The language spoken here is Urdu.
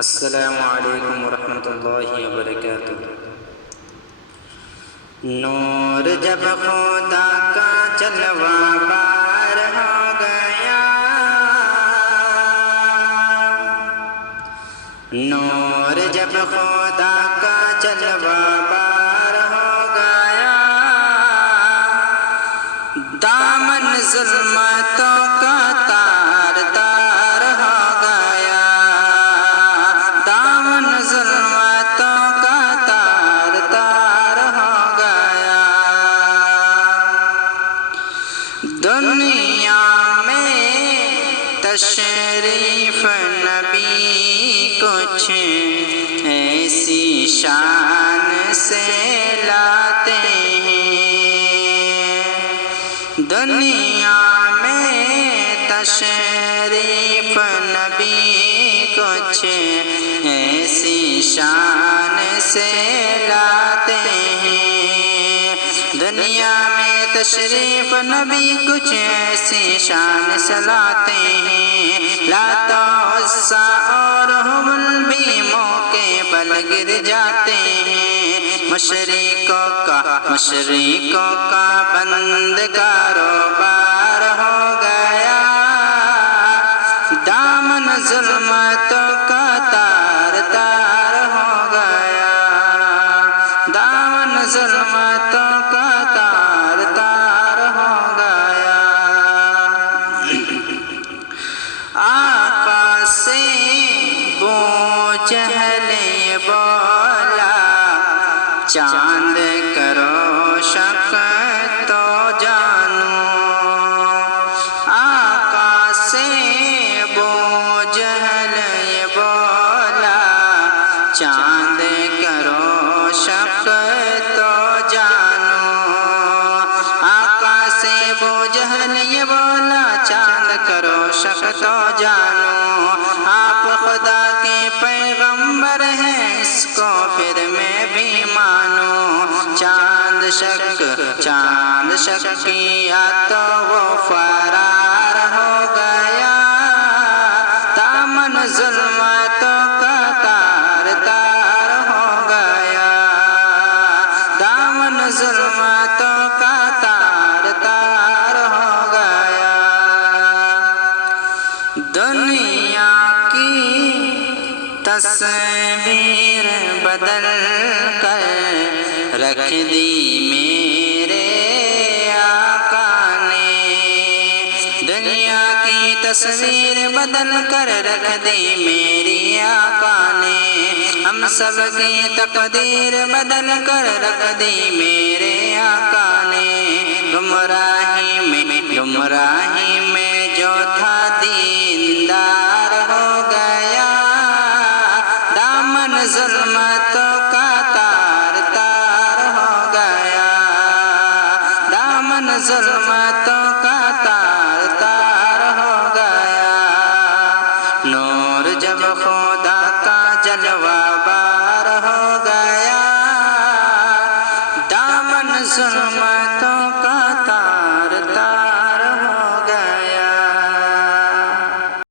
السلام علیکم ورحمۃ اللہ وبرکاتہ۔ نور جب خدا کا جلوہ بار ہو گیا، نور جب خدا کا جلوہ بار ہو گیا، دامن ظلمتوں کا تار تار ہو گیا، دامن ظلمتوں کا تار تار ہو گیا۔ دنیا میں تشریف نبی کچھ ایسی شان سے لاتے ہیں، دنیا میں تشریف نبی کچھ ایسی شان سے لاتے ہیں، دنیا میں تشریف نبی کچھ ایسی شان سے لاتے ہیں، لات و عزیٰ اور حبل بھی موقع بل گر جاتے ہیں، مشرقوں کا بند کاروبار ہو گیا، دامن ظلمتوں کا تار تار ہو گیا، دامن ظلمتوں کا تار تار ہو گیا۔ آقا سے ابو جہل بولا، چاند کرو شق تو جانو، آقا سے ابو جہل بولا، چاند کرو شق تو جانو، آقا سے ابو جہل یہ بولا، چاند کرو شق تو جانو، آپ خدا کے پیغمبر ہیں، اس کو پھر میں بھی مانوں، چاند شک کیا تو وہ فرار ہو گیا، دامن ظلمتوں کا تار تار ہو گیا، دامن ظلمتوں کا تار تار ہو گیا۔ دنیا کی تصویر بدل کر رکھ دی میرے آقا نے، دنیا کی تصویر بدل کر رکھ دی میری آقا نے، ہم سب کی تقدیر بدل کر رکھ دی میرے آقا نے، گمراہی میں جو تھا دیندار ہو گیا، دامن ظلمتوں کا تار تار ہو گیا، دامن ظلمتوں کا تار تار ہو گیا۔ نور جب خدا کا جلوہ بار ہو گیا، دامن ظلمتوں